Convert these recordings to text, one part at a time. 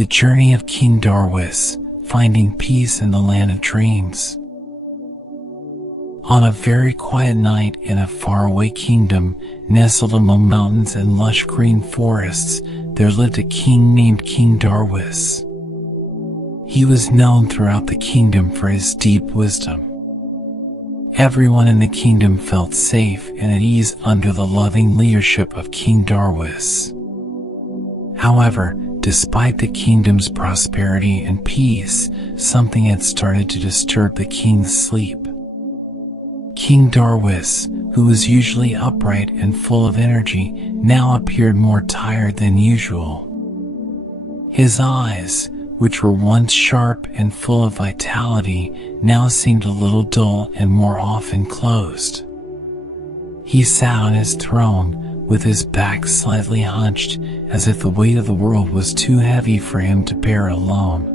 The Journey of King Darwis, Finding Peace in the Land of Dreams. On a very quiet night in a faraway kingdom, nestled among mountains and lush green forests, there lived a king named King Darwis. He was known throughout the kingdom for his deep wisdom. Everyone in the kingdom felt safe and at ease under the loving leadership of King Darwis. However, despite the kingdom's prosperity and peace, something had started to disturb the king's sleep. King Darwis, who was usually upright and full of energy, now appeared more tired than usual. His eyes, which were once sharp and full of vitality, now seemed a little dull and more often closed. He sat on his throne, with his back slightly hunched, as if the weight of the world was too heavy for him to bear alone.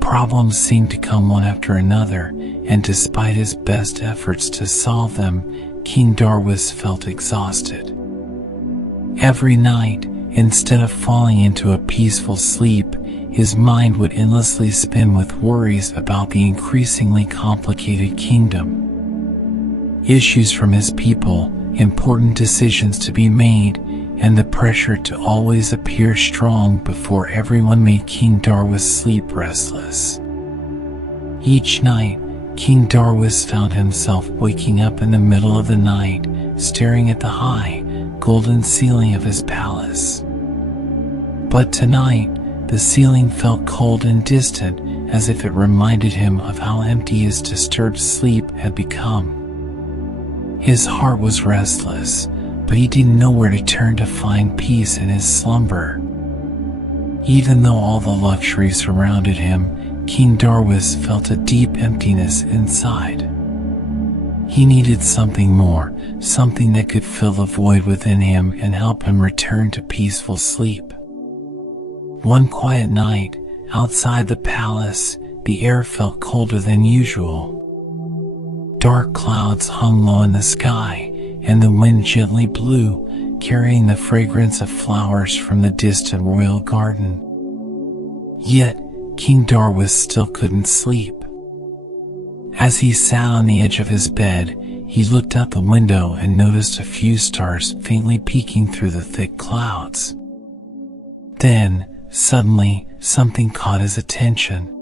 Problems seemed to come one after another, and despite his best efforts to solve them, King Darwis felt exhausted. Every night, instead of falling into a peaceful sleep, his mind would endlessly spin with worries about the increasingly complicated kingdom. Issues from his people, important decisions to be made, and the pressure to always appear strong before everyone made King Darwis sleep restless. Each night, King Darwis found himself waking up in the middle of the night, staring at the high, golden ceiling of his palace. But tonight, the ceiling felt cold and distant, as if it reminded him of how empty his disturbed sleep had become. His heart was restless, but he didn't know where to turn to find peace in his slumber. Even though all the luxury surrounded him, King Darwis felt a deep emptiness inside. He needed something more, something that could fill the void within him and help him return to peaceful sleep. One quiet night, outside the palace, the air felt colder than usual. Dark clouds hung low in the sky, and the wind gently blew, carrying the fragrance of flowers from the distant royal garden. Yet, King Darwis still couldn't sleep. As he sat on the edge of his bed, he looked out the window and noticed a few stars faintly peeking through the thick clouds. Then, suddenly, something caught his attention.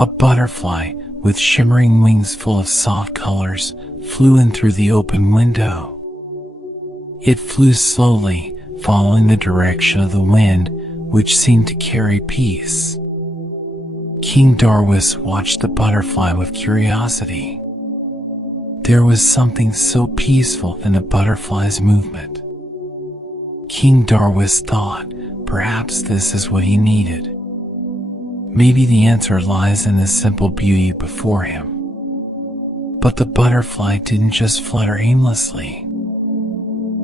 A butterfly, with shimmering wings full of soft colors, flew in through the open window. It flew slowly, following the direction of the wind, which seemed to carry peace. King Darwis watched the butterfly with curiosity. There was something so peaceful in the butterfly's movement. King Darwis thought, perhaps this is what he needed. Maybe the answer lies in the simple beauty before him. But the butterfly didn't just flutter aimlessly.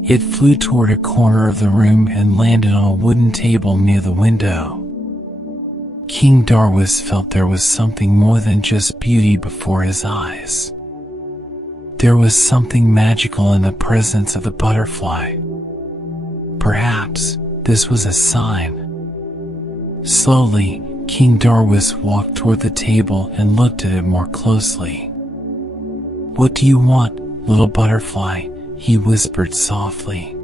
It flew toward a corner of the room and landed on a wooden table near the window. King Darwis felt there was something more than just beauty before his eyes. There was something magical in the presence of the butterfly. Perhaps this was a sign. Slowly, King Darwis walked toward the table and looked at it more closely. "What do you want, little butterfly?" he whispered softly.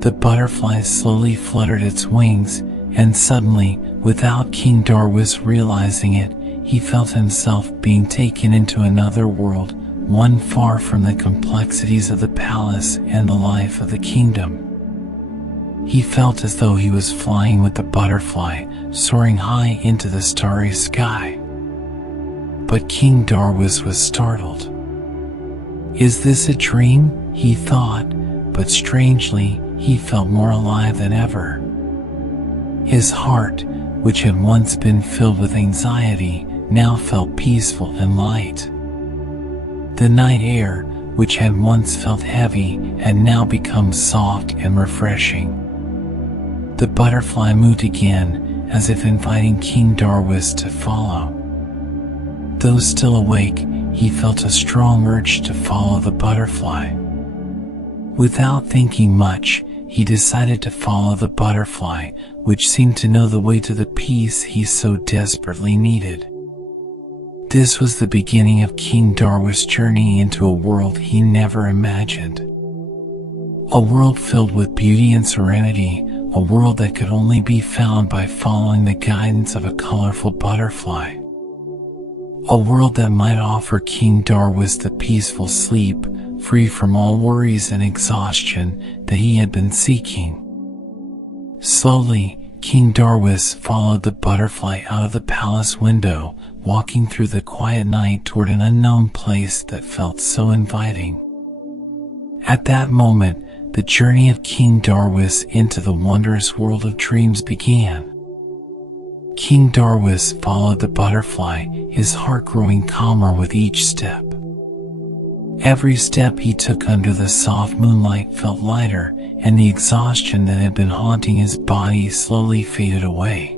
The butterfly slowly fluttered its wings, and suddenly, without King Darwis realizing it, he felt himself being taken into another world, one far from the complexities of the palace and the life of the kingdom. He felt as though he was flying with the butterfly, soaring high into the starry sky. But King Darwis was startled. "Is this a dream?" he thought, but strangely, he felt more alive than ever. His heart, which had once been filled with anxiety, now felt peaceful and light. The night air, which had once felt heavy, had now become soft and refreshing. The butterfly moved again, as if inviting King Darwis to follow. Though still awake, he felt a strong urge to follow the butterfly. Without thinking much, he decided to follow the butterfly, which seemed to know the way to the peace he so desperately needed. This was the beginning of King Darwis' journey into a world he never imagined. A world filled with beauty and serenity, a world that could only be found by following the guidance of a colorful butterfly. A world that might offer King Darwis the peaceful sleep, free from all worries and exhaustion that he had been seeking. Slowly, King Darwis followed the butterfly out of the palace window, walking through the quiet night toward an unknown place that felt so inviting. At that moment, the journey of King Darwis into the wondrous world of dreams began. King Darwis followed the butterfly, his heart growing calmer with each step. Every step he took under the soft moonlight felt lighter, and the exhaustion that had been haunting his body slowly faded away.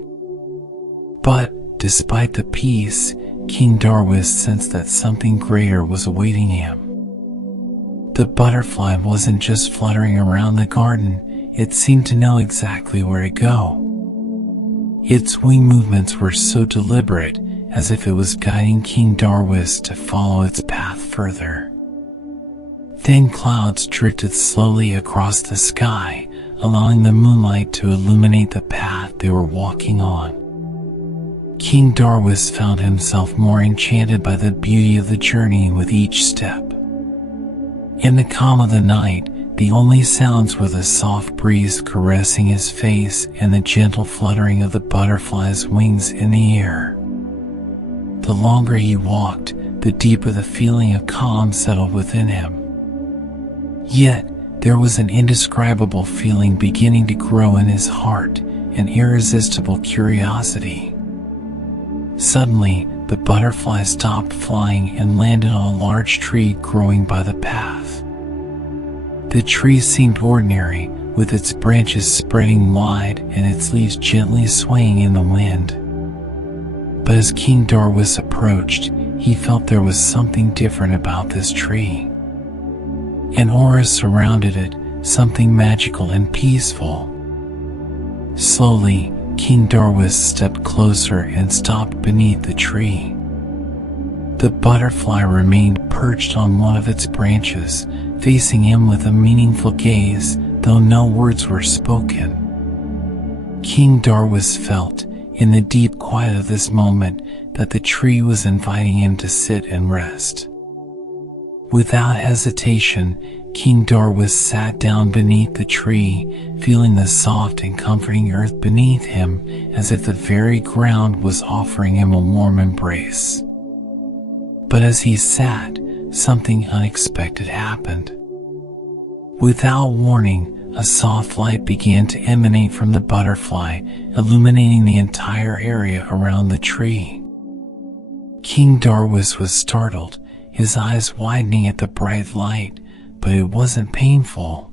But, despite the peace, King Darwis sensed that something greater was awaiting him. The butterfly wasn't just fluttering around the garden, it seemed to know exactly where to go. Its wing movements were so deliberate, as if it was guiding King Darwis to follow its path further. Thin clouds drifted slowly across the sky, allowing the moonlight to illuminate the path they were walking on. King Darwis found himself more enchanted by the beauty of the journey with each step. In the calm of the night, the only sounds were the soft breeze caressing his face and the gentle fluttering of the butterfly's wings in the air. The longer he walked, the deeper the feeling of calm settled within him. Yet, there was an indescribable feeling beginning to grow in his heart, an irresistible curiosity. Suddenly, the butterfly stopped flying and landed on a large tree growing by the path. The tree seemed ordinary, with its branches spreading wide and its leaves gently swaying in the wind. But as King Darwis approached, he felt there was something different about this tree. An aura surrounded it, something magical and peaceful. Slowly, King Darwis stepped closer and stopped beneath the tree. The butterfly remained perched on one of its branches, facing him with a meaningful gaze, though no words were spoken. King Darwis felt, in the deep quiet of this moment, that the tree was inviting him to sit and rest. Without hesitation, King Darwis sat down beneath the tree, feeling the soft and comforting earth beneath him, as if the very ground was offering him a warm embrace. But as he sat, something unexpected happened. Without warning, a soft light began to emanate from the butterfly, illuminating the entire area around the tree. King Darwis was startled, his eyes widening at the bright light, but it wasn't painful.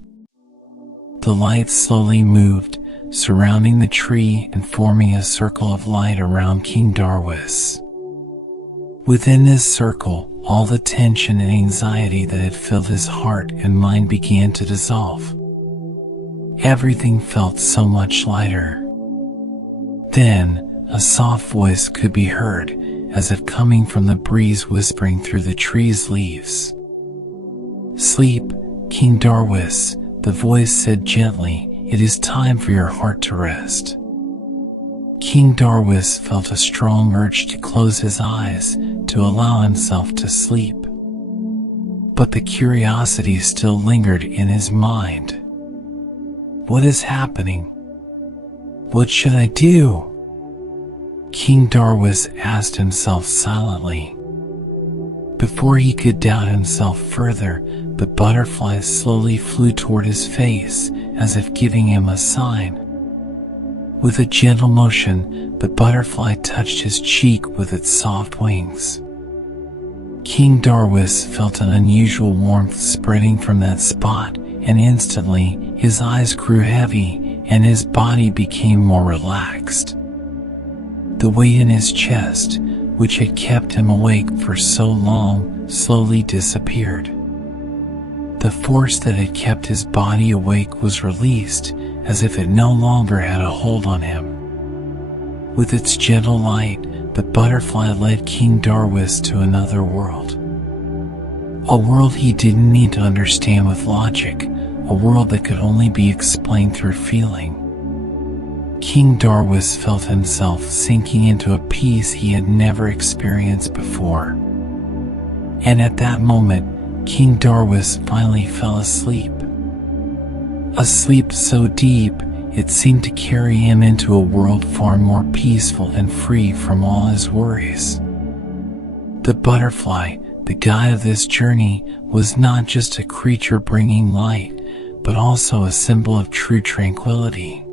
The light slowly moved, surrounding the tree and forming a circle of light around King Darwis. Within this circle, all the tension and anxiety that had filled his heart and mind began to dissolve. Everything felt so much lighter. Then, a soft voice could be heard, as if coming from the breeze whispering through the tree's leaves. "Sleep, King Darwis," the voice said gently, "it is time for your heart to rest." King Darwis felt a strong urge to close his eyes, to allow himself to sleep. But the curiosity still lingered in his mind. What is happening? What should I do? King Darwis asked himself silently. Before he could doubt himself further, the butterfly slowly flew toward his face, as if giving him a sign. With a gentle motion, the butterfly touched his cheek with its soft wings. King Darwis felt an unusual warmth spreading from that spot, and instantly, his eyes grew heavy, and his body became more relaxed. The weight in his chest, which had kept him awake for so long, slowly disappeared. The force that had kept his body awake was released, as if it no longer had a hold on him. With its gentle light, the butterfly led King Darwis to another world. A world he didn't need to understand with logic, a world that could only be explained through feeling. King Darwis felt himself sinking into a peace he had never experienced before. And at that moment, King Darwis finally fell asleep. A sleep so deep, it seemed to carry him into a world far more peaceful and free from all his worries. The butterfly, the guide of this journey, was not just a creature bringing light, but also a symbol of true tranquility.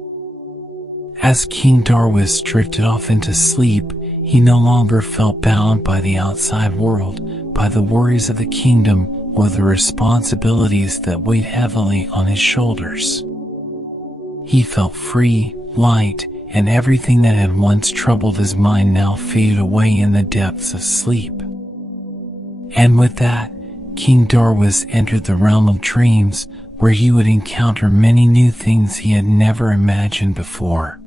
As King Darwis drifted off into sleep, he no longer felt bound by the outside world, by the worries of the kingdom, or the responsibilities that weighed heavily on his shoulders. He felt free, light, and everything that had once troubled his mind now faded away in the depths of sleep. And with that, King Darwis entered the realm of dreams, where he would encounter many new things he had never imagined before.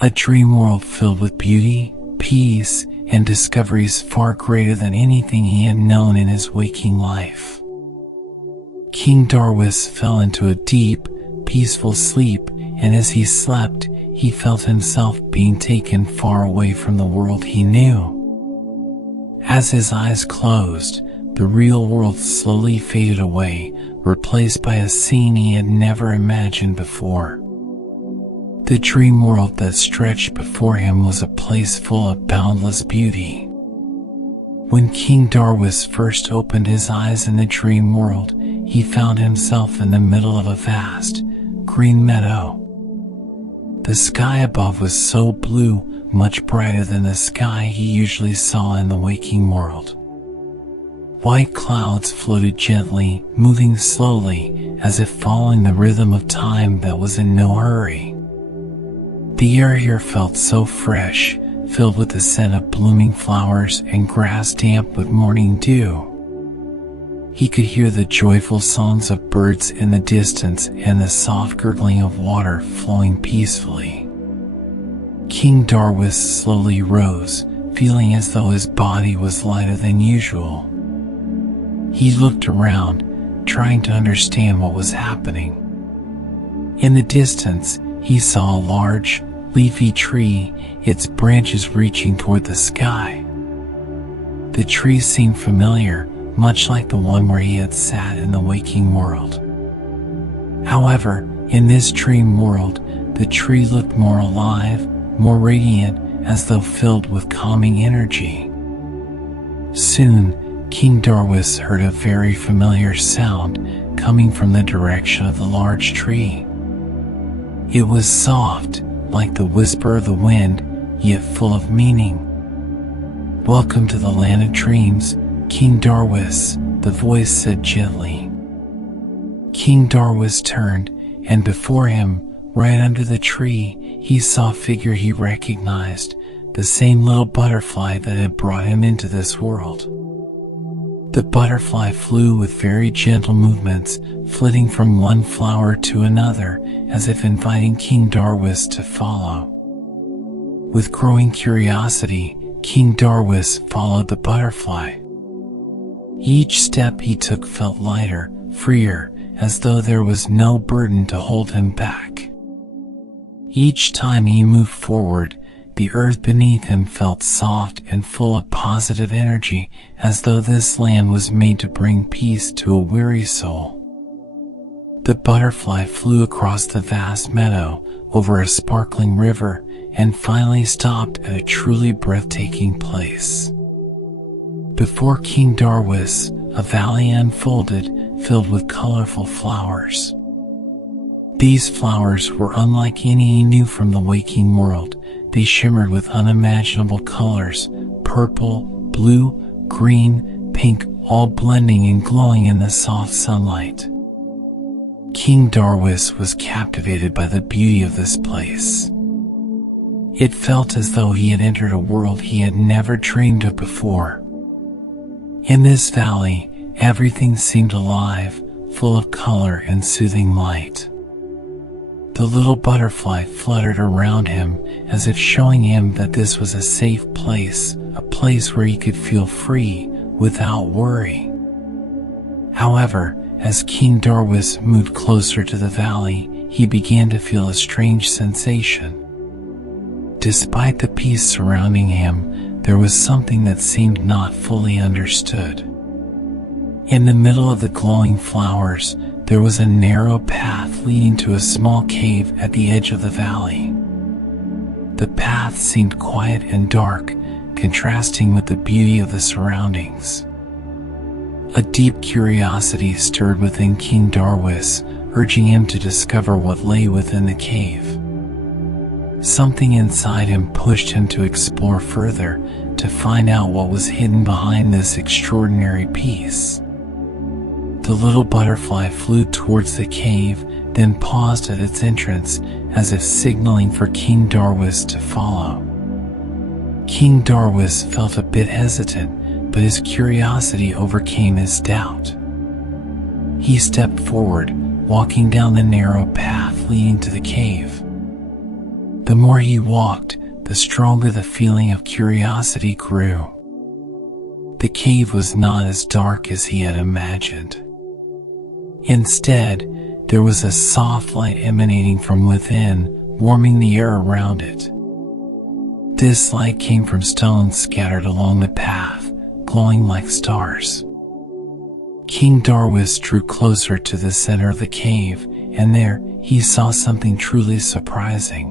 A dream world filled with beauty, peace, and discoveries far greater than anything he had known in his waking life. King Darwis fell into a deep, peaceful sleep, and as he slept, he felt himself being taken far away from the world he knew. As his eyes closed, the real world slowly faded away, replaced by a scene he had never imagined before. The dream world that stretched before him was a place full of boundless beauty. When King Darwis first opened his eyes in the dream world, he found himself in the middle of a vast, green meadow. The sky above was so blue, much brighter than the sky he usually saw in the waking world. White clouds floated gently, moving slowly, as if following the rhythm of time that was in no hurry. The air here felt so fresh, filled with the scent of blooming flowers and grass damp with morning dew. He could hear the joyful songs of birds in the distance and the soft gurgling of water flowing peacefully. King Darwis slowly rose, feeling as though his body was lighter than usual. He looked around, trying to understand what was happening. In the distance, he saw a large, leafy tree, its branches reaching toward the sky. The tree seemed familiar, much like the one where he had sat in the waking world. However, in this dream world, the tree looked more alive, more radiant, as though filled with calming energy. Soon, King Darwis heard a very familiar sound coming from the direction of the large tree. It was soft, like the whisper of the wind, yet full of meaning. "Welcome to the land of dreams, King Darwis," the voice said gently. King Darwis turned, and before him, right under the tree, he saw a figure he recognized, the same little butterfly that had brought him into this world. The butterfly flew with very gentle movements, flitting from one flower to another, as if inviting King Darwis to follow. With growing curiosity, King Darwis followed the butterfly. Each step he took felt lighter, freer, as though there was no burden to hold him back. Each time he moved forward, the earth beneath him felt soft and full of positive energy, as though this land was made to bring peace to a weary soul. The butterfly flew across the vast meadow, over a sparkling river, and finally stopped at a truly breathtaking place. Before King Darwis, a valley unfolded, filled with colorful flowers. These flowers were unlike any he knew from the waking world. They shimmered with unimaginable colors, purple, blue, green, pink, all blending and glowing in the soft sunlight. King Darwis was captivated by the beauty of this place. It felt as though he had entered a world he had never dreamed of before. In this valley, Everything seemed alive, full of color and soothing light. The little butterfly fluttered around him as if showing him that this was a safe place, a place where he could feel free, without worry. However, as King Darwis moved closer to the valley, he began to feel a strange sensation. Despite the peace surrounding him, there was something that seemed not fully understood. In the middle of the glowing flowers, there was a narrow path leading to a small cave at the edge of the valley. The path seemed quiet and dark, contrasting with the beauty of the surroundings. A deep curiosity stirred within King Darwis, urging him to discover what lay within the cave. Something inside him pushed him to explore further, to find out what was hidden behind this extraordinary piece. The little butterfly flew towards the cave, then paused at its entrance, as if signaling for King Darwis to follow. King Darwis felt a bit hesitant, but his curiosity overcame his doubt. He stepped forward, walking down the narrow path leading to the cave. The more he walked, the stronger the feeling of curiosity grew. The cave was not as dark as he had imagined. Instead, there was a soft light emanating from within, warming the air around it. This light came from stones scattered along the path, glowing like stars. King Darwis drew closer to the center of the cave, and there he saw something truly surprising.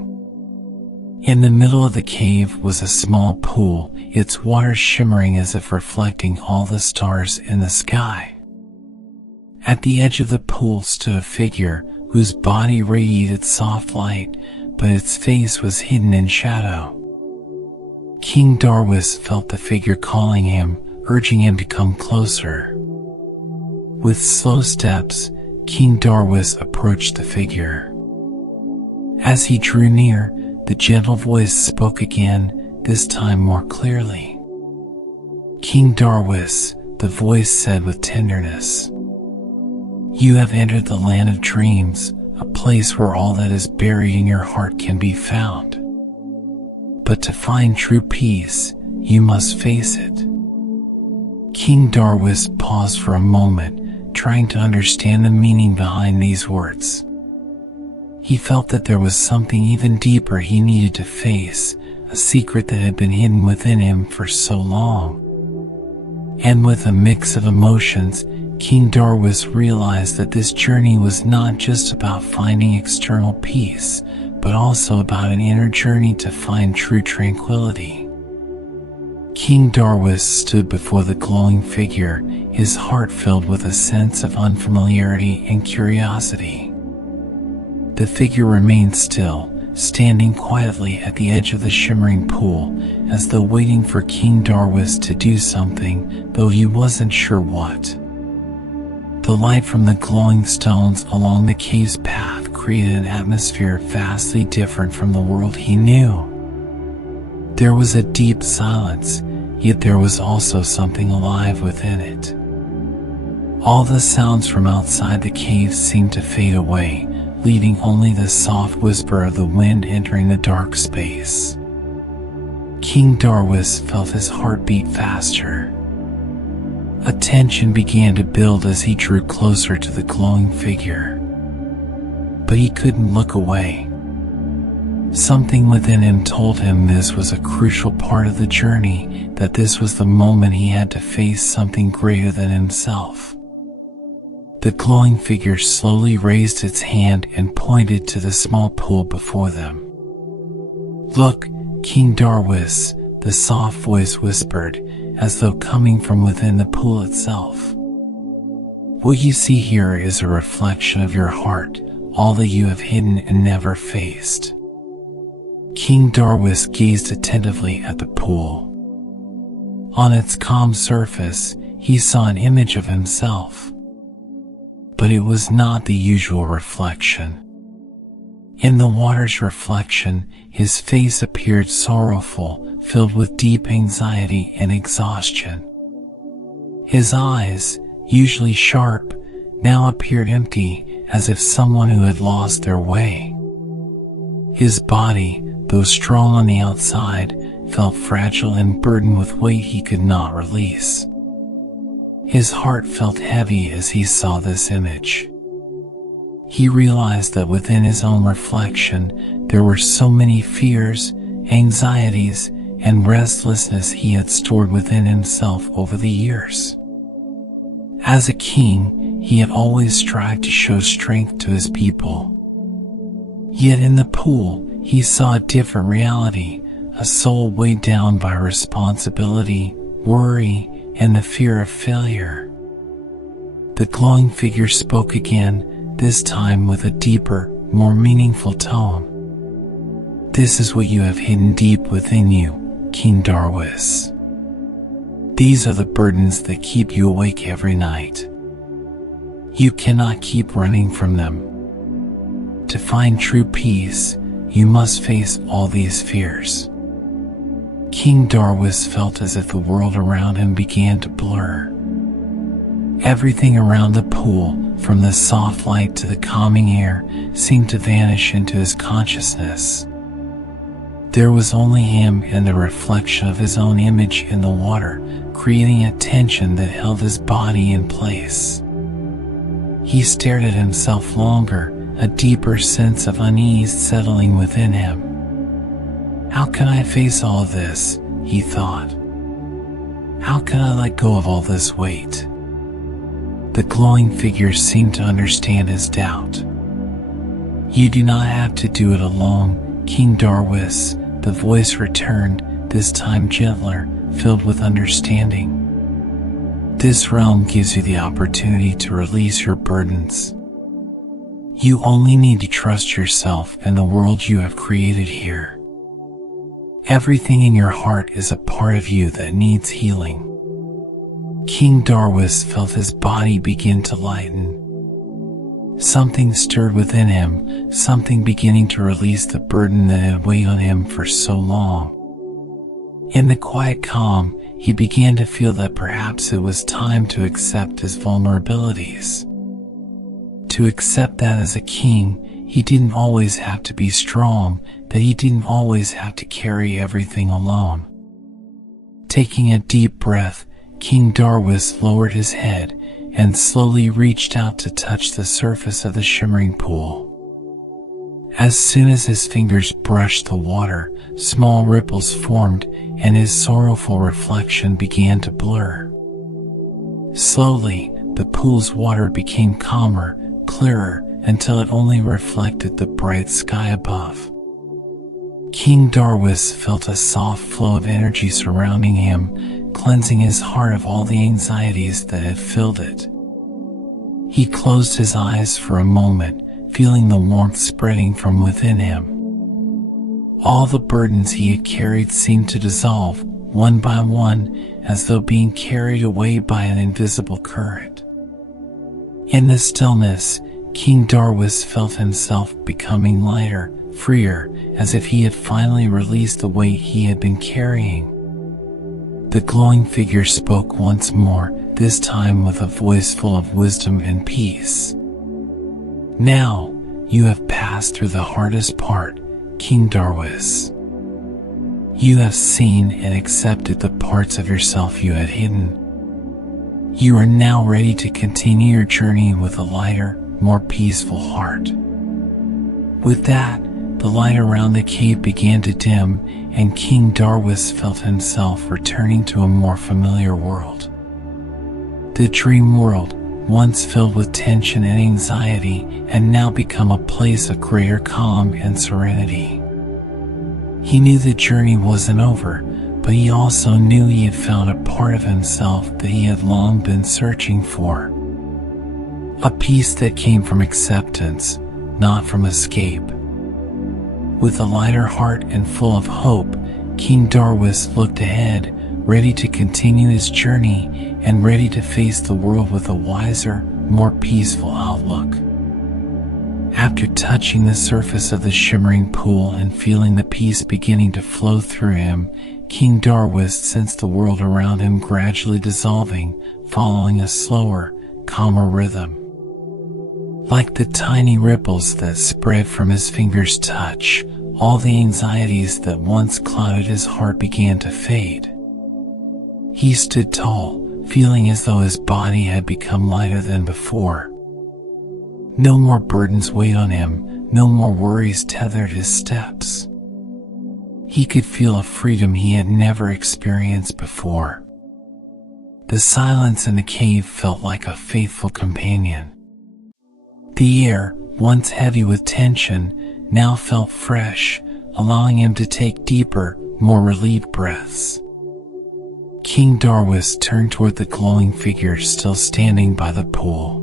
In the middle of the cave was a small pool, its water shimmering as if reflecting all the stars in the sky. At the edge of the pool stood a figure whose body radiated soft light, but its face was hidden in shadow. King Darwis felt the figure calling him, urging him to come closer. With slow steps, King Darwis approached the figure. As he drew near, the gentle voice spoke again, this time more clearly. "King Darwis," the voice said with tenderness, "you have entered the land of dreams, a place where all that is buried in your heart can be found. But to find true peace, you must face it." King Darwis paused for a moment, trying to understand the meaning behind these words. He felt that there was something even deeper he needed to face, a secret that had been hidden within him for so long. And with a mix of emotions, King Darwis realized that this journey was not just about finding external peace, but also about an inner journey to find true tranquility. King Darwis stood before the glowing figure, his heart filled with a sense of unfamiliarity and curiosity. The figure remained still, standing quietly at the edge of the shimmering pool, as though waiting for King Darwis to do something, though he wasn't sure what. The light from the glowing stones along the cave's path created an atmosphere vastly different from the world he knew. There was a deep silence, yet there was also something alive within it. All the sounds from outside the cave seemed to fade away, leaving only the soft whisper of the wind entering the dark space. King Darwis felt his heart beat faster. A tension began to build as he drew closer to the glowing figure. But he couldn't look away. Something within him told him this was a crucial part of the journey, that this was the moment he had to face something greater than himself. The glowing figure slowly raised its hand and pointed to the small pool before them. "Look, King Darwis," the soft voice whispered, as though coming from within the pool itself. "What you see here is a reflection of your heart, all that you have hidden and never faced." King Darwis gazed attentively at the pool. On its calm surface, he saw an image of himself. But it was not the usual reflection. In the water's reflection, his face appeared sorrowful, filled with deep anxiety and exhaustion. His eyes, usually sharp, now appeared empty, as if someone who had lost their way. His body, though strong on the outside, felt fragile and burdened with weight he could not release. His heart felt heavy as he saw this image. He realized that within his own reflection, there were so many fears, anxieties, and restlessness he had stored within himself over the years. As a king, he had always strived to show strength to his people. Yet in the pool, he saw a different reality, a soul weighed down by responsibility, worry, and the fear of failure. The glowing figure spoke again, this time with a deeper, more meaningful tone. "This is what you have hidden deep within you, King Darwis. These are the burdens that keep you awake every night. You cannot keep running from them. To find true peace, you must face all these fears." King Darwis felt as if the world around him began to blur. Everything around the pool, from the soft light to the calming air, seemed to vanish into his consciousness. There was only him and the reflection of his own image in the water, creating a tension that held his body in place. He stared at himself longer, a deeper sense of unease settling within him. "How can I face all this?" he thought. "How can I let go of all this weight?" The glowing figure seemed to understand his doubt. "You do not have to do it alone, King Darwis," the voice returned, this time gentler, filled with understanding. "This realm gives you the opportunity to release your burdens. You only need to trust yourself and the world you have created here. Everything in your heart is a part of you that needs healing." King Darwis felt his body begin to lighten. Something stirred within him, something beginning to release the burden that had weighed on him for so long. In the quiet calm, he began to feel that perhaps it was time to accept his vulnerabilities. To accept that as a king, he didn't always have to be strong, that he didn't always have to carry everything alone. Taking a deep breath, King Darwis lowered his head and slowly reached out to touch the surface of the shimmering pool. As soon as his fingers brushed the water, small ripples formed and his sorrowful reflection began to blur. Slowly, the pool's water became calmer, clearer, until it only reflected the bright sky above. King Darwis felt a soft flow of energy surrounding him, cleansing his heart of all the anxieties that had filled it. He closed his eyes for a moment, feeling the warmth spreading from within him. All the burdens he had carried seemed to dissolve, one by one, as though being carried away by an invisible current. In the stillness, King Darwis felt himself becoming lighter, freer, as if he had finally released the weight he had been carrying. The glowing figure spoke once more, this time with a voice full of wisdom and peace. "Now, you have passed through the hardest part, King Darwis. You have seen and accepted the parts of yourself you had hidden. You are now ready to continue your journey with a lighter, more peaceful heart." With that, the light around the cave began to dim, and King Darwis felt himself returning to a more familiar world. The dream world, once filled with tension and anxiety, had now become a place of greater calm and serenity. He knew the journey wasn't over, but he also knew he had found a part of himself that he had long been searching for. A peace that came from acceptance, not from escape. With a lighter heart and full of hope, King Darwis looked ahead, ready to continue his journey and ready to face the world with a wiser, more peaceful outlook. After touching the surface of the shimmering pool and feeling the peace beginning to flow through him, King Darwis sensed the world around him gradually dissolving, following a slower, calmer rhythm. Like the tiny ripples that spread from his fingers' touch, all the anxieties that once clouded his heart began to fade. He stood tall, feeling as though his body had become lighter than before. No more burdens weighed on him, no more worries tethered his steps. He could feel a freedom he had never experienced before. The silence in the cave felt like a faithful companion. The air, once heavy with tension, now felt fresh, allowing him to take deeper, more relieved breaths. King Darwis turned toward the glowing figure still standing by the pool.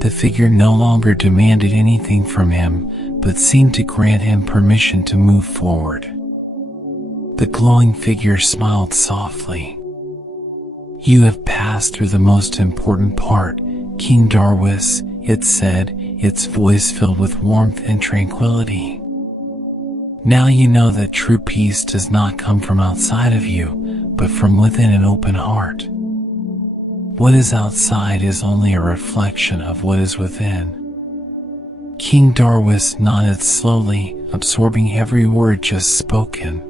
The figure no longer demanded anything from him, but seemed to grant him permission to move forward. The glowing figure smiled softly. "You have passed through the most important part, King Darwis," it said, its voice filled with warmth and tranquility. "Now you know that true peace does not come from outside of you, but from within an open heart. What is outside is only a reflection of what is within." King Darwis nodded slowly, absorbing every word just spoken.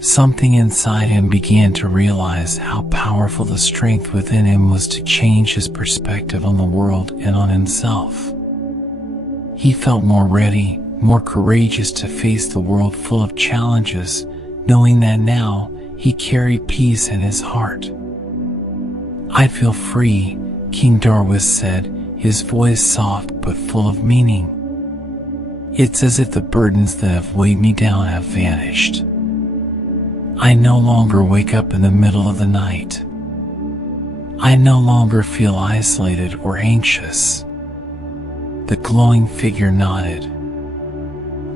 Something inside him began to realize how powerful the strength within him was to change his perspective on the world and on himself. He felt more ready, more courageous to face the world full of challenges, knowing that now he carried peace in his heart. "I feel free," King Darwis said, his voice soft but full of meaning. "It's as if the burdens that have weighed me down have vanished. I no longer wake up in the middle of the night. I no longer feel isolated or anxious." The glowing figure nodded.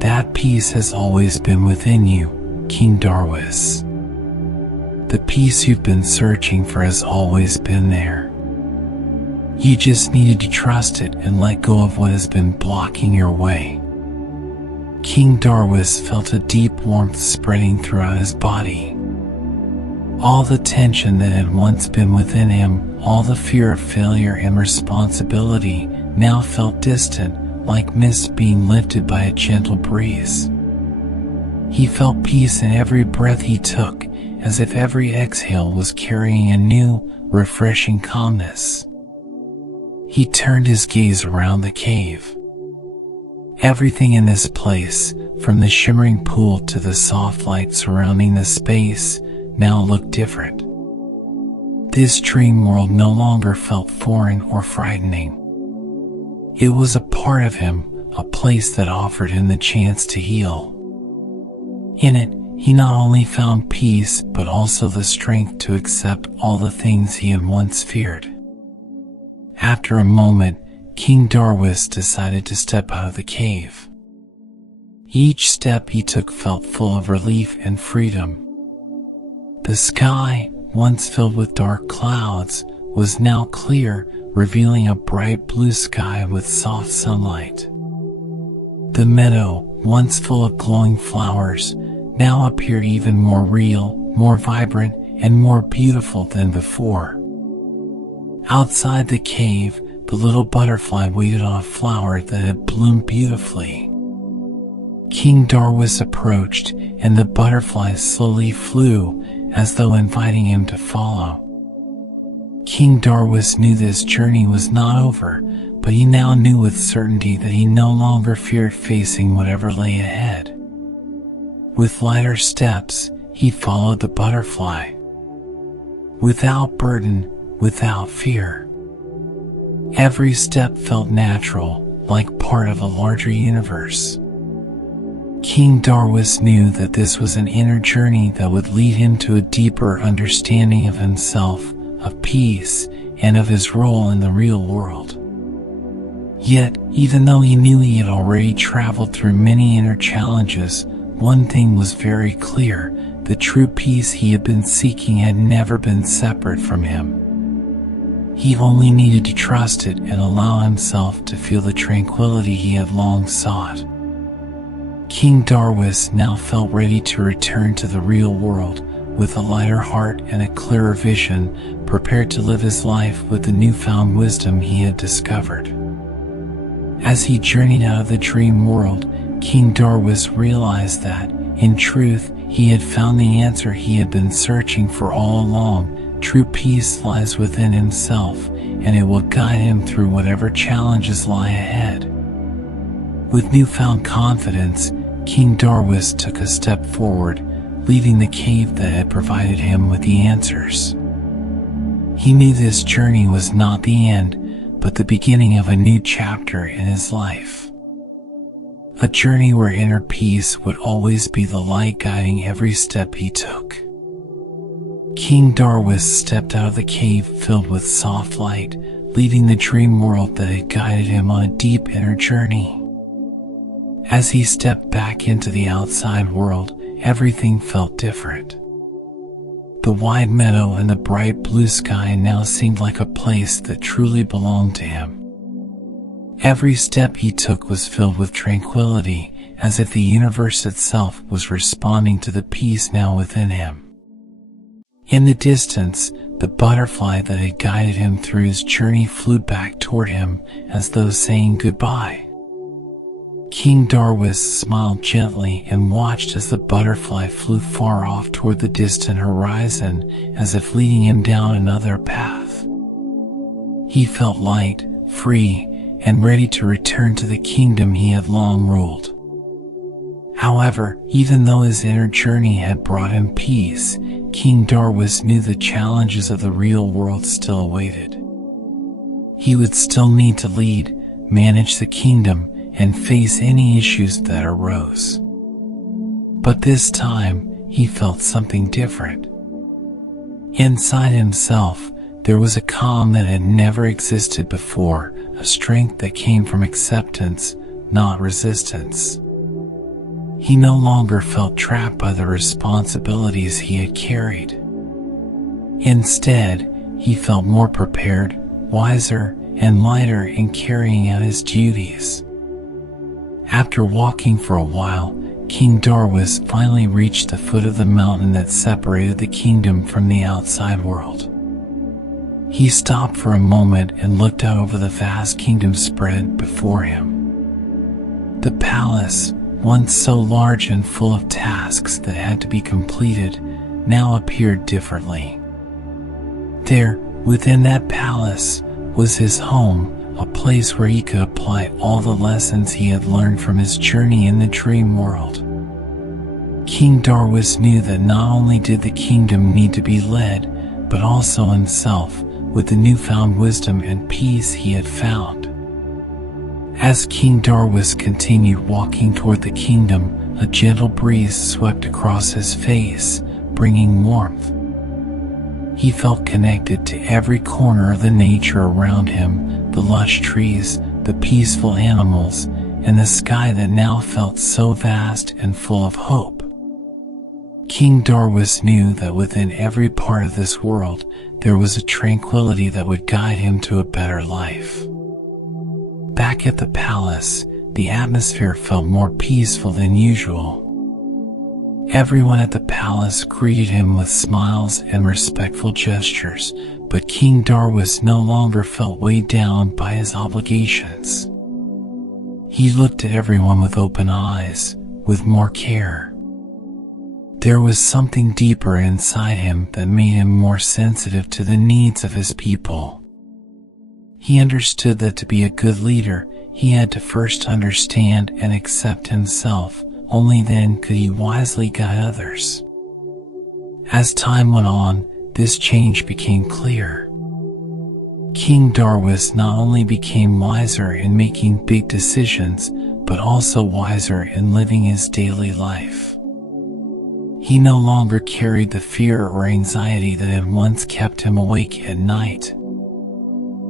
"That peace has always been within you, King Darwis. The peace you've been searching for has always been there. You just needed to trust it and let go of what has been blocking your way." King Darwis felt a deep warmth spreading throughout his body. All the tension that had once been within him, all the fear of failure and responsibility, now felt distant, like mist being lifted by a gentle breeze. He felt peace in every breath he took, as if every exhale was carrying a new, refreshing calmness. He turned his gaze around the cave. Everything in this place, from the shimmering pool to the soft light surrounding the space, now looked different. This dream world no longer felt foreign or frightening. It was a part of him, a place that offered him the chance to heal. In it, he not only found peace but also the strength to accept all the things he had once feared. After a moment, King Darwis decided to step out of the cave. Each step he took felt full of relief and freedom. The sky, once filled with dark clouds, was now clear, revealing a bright blue sky with soft sunlight. The meadow, once full of glowing flowers, now appeared even more real, more vibrant, and more beautiful than before. Outside the cave, the little butterfly waited on a flower that had bloomed beautifully. King Darwis approached, and the butterfly slowly flew, as though inviting him to follow. King Darwis knew this journey was not over, but he now knew with certainty that he no longer feared facing whatever lay ahead. With lighter steps, he followed the butterfly. Without burden, without fear. Every step felt natural, like part of a larger universe. King Darwis knew that this was an inner journey that would lead him to a deeper understanding of himself, of peace, and of his role in the real world. Yet, even though he knew he had already traveled through many inner challenges, one thing was very clear: the true peace he had been seeking had never been separate from him. He only needed to trust it and allow himself to feel the tranquility he had long sought. King Darwis now felt ready to return to the real world with a lighter heart and a clearer vision, prepared to live his life with the newfound wisdom he had discovered. As he journeyed out of the dream world, King Darwis realized that, in truth, he had found the answer he had been searching for all along. True peace lies within himself, and it will guide him through whatever challenges lie ahead. With newfound confidence, King Darwis took a step forward, leaving the cave that had provided him with the answers. He knew this journey was not the end, but the beginning of a new chapter in his life. A journey where inner peace would always be the light guiding every step he took. King Darwis stepped out of the cave filled with soft light, leaving the dream world that had guided him on a deep inner journey. As he stepped back into the outside world, everything felt different. The wide meadow and the bright blue sky now seemed like a place that truly belonged to him. Every step he took was filled with tranquility, as if the universe itself was responding to the peace now within him. In the distance, the butterfly that had guided him through his journey flew back toward him, as though saying goodbye. King Darwis smiled gently and watched as the butterfly flew far off toward the distant horizon, as if leading him down another path. He felt light, free, and ready to return to the kingdom he had long ruled. However, even though his inner journey had brought him peace, King Darwis knew the challenges of the real world still awaited. He would still need to lead, manage the kingdom, and face any issues that arose. But this time, he felt something different. Inside himself, there was a calm that had never existed before, a strength that came from acceptance, not resistance. He no longer felt trapped by the responsibilities he had carried. Instead, he felt more prepared, wiser, and lighter in carrying out his duties. After walking for a while, King Darwis finally reached the foot of the mountain that separated the kingdom from the outside world. He stopped for a moment and looked out over the vast kingdom spread before him. The palace, once so large and full of tasks that had to be completed, now appeared differently. There, within that palace, was his home, a place where he could apply all the lessons he had learned from his journey in the dream world. King Darwis knew that not only did the kingdom need to be led, but also himself, with the newfound wisdom and peace he had found. As King Darwis continued walking toward the kingdom, a gentle breeze swept across his face, bringing warmth. He felt connected to every corner of the nature around him, the lush trees, the peaceful animals, and the sky that now felt so vast and full of hope. King Darwis knew that within every part of this world, there was a tranquility that would guide him to a better life. Back at the palace, the atmosphere felt more peaceful than usual. Everyone at the palace greeted him with smiles and respectful gestures, but King Darwis no longer felt weighed down by his obligations. He looked at everyone with open eyes, with more care. There was something deeper inside him that made him more sensitive to the needs of his people. He understood that to be a good leader, he had to first understand and accept himself. Only then could he wisely guide others. As time went on, this change became clear. King Darwis not only became wiser in making big decisions, but also wiser in living his daily life. He no longer carried the fear or anxiety that had once kept him awake at night.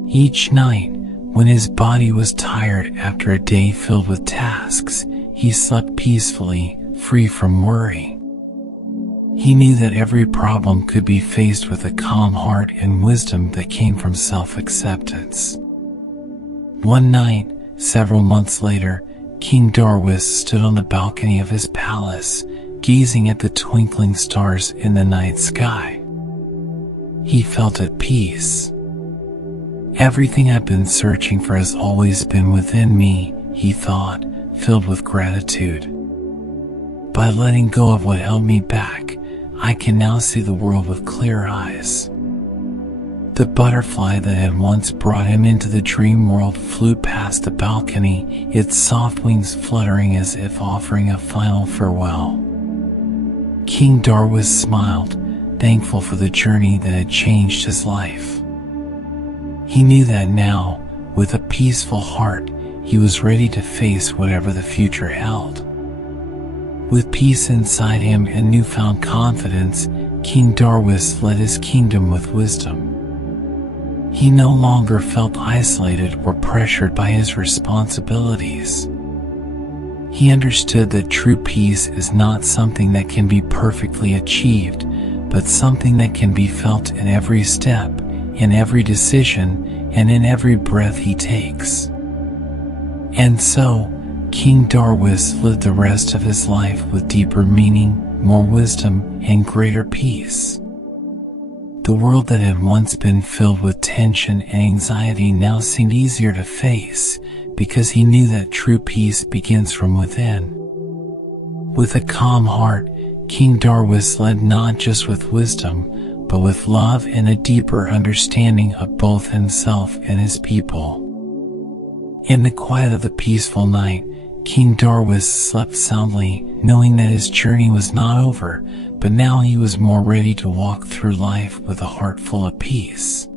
Each night, when his body was tired after a day filled with tasks, he slept peacefully, free from worry. He knew that every problem could be faced with a calm heart and wisdom that came from self-acceptance. One night, several months later, King Darwis stood on the balcony of his palace, gazing at the twinkling stars in the night sky. He felt at peace. Everything I've been searching for has always been within me, he thought, filled with gratitude. By letting go of what held me back, I can now see the world with clear eyes. The butterfly that had once brought him into the dream world flew past the balcony, its soft wings fluttering as if offering a final farewell. King Darwis smiled, thankful for the journey that had changed his life. He knew that now, with a peaceful heart, he was ready to face whatever the future held. With peace inside him and newfound confidence, King Darwis led his kingdom with wisdom. He no longer felt isolated or pressured by his responsibilities. He understood that true peace is not something that can be perfectly achieved, but something that can be felt in every step, in every decision, and in every breath he takes. And so, King Darwis lived the rest of his life with deeper meaning, more wisdom, and greater peace. The world that had once been filled with tension and anxiety now seemed easier to face, because he knew that true peace begins from within. With a calm heart, King Darwis led not just with wisdom, but with love and a deeper understanding of both himself and his people. In the quiet of the peaceful night, King Darwis slept soundly, knowing that his journey was not over, but now he was more ready to walk through life with a heart full of peace.